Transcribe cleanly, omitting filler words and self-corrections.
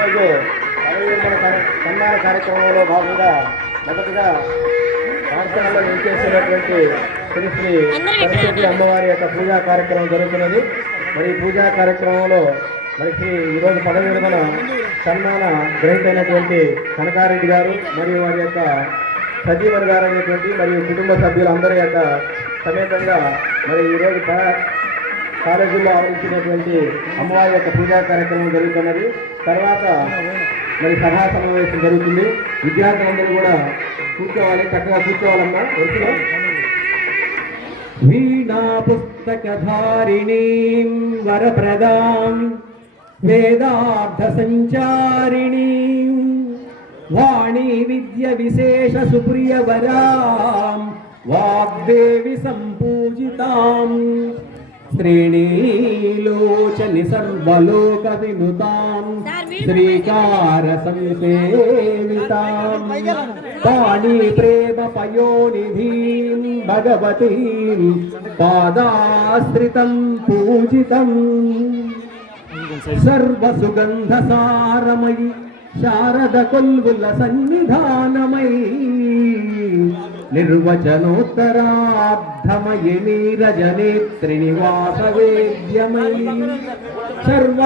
ఈరోజు సన్మాన కార్యక్రమంలో భాగంగా మొదటిగా పాఠశాలలో చేసేటటువంటి శ్రీ శ్రీ సరస్వతి అమ్మవారి యొక్క పూజా కార్యక్రమం జరుగుతున్నది. మరి ఈ పూజా కార్యక్రమంలో మరి ఈరోజు పదవి విరమణ సన్మాన గ్రహీత అయినటువంటి కనకారెడ్డి గారు మరియు వారి యొక్క సజీవన్ గారు అనేటువంటి మరియు కుటుంబ సభ్యులందరి యొక్క సమేతంగా మరి ఈరోజు కాలేజీలో ఆవరించినటువంటి అమ్మవారి యొక్క పూజా కార్యక్రమం జరుగుతున్నది. తర్వాత మరి సభా సమావేశం జరుగుతుంది. విద్యార్థులందరూ కూడా కూర్చోవాలి, చక్కగా కూర్చోవాలమ్మా. వరుసలో వీణా పుస్తకధారిణీం వరప్రదాం వేదార్థ సంచారిణీం వాణీ విద్య విశేష సుప్రియవరాం వాగ్దేవి సంపూజితాం శ్రేణీలోచని సర్వలోక వినుతాం శ్రీకార సంసేవితాం పాణి ప్రేమ పయోనిధీం భగవతీం పాదాశ్రితం పూజితం సర్వసుగంధ సారమయి శారద కొల్వుల సన్నిధానమై నిర్వచనోత్తరార్థమయి నీరజనేత్రినివాస వేద్యమై సర్వ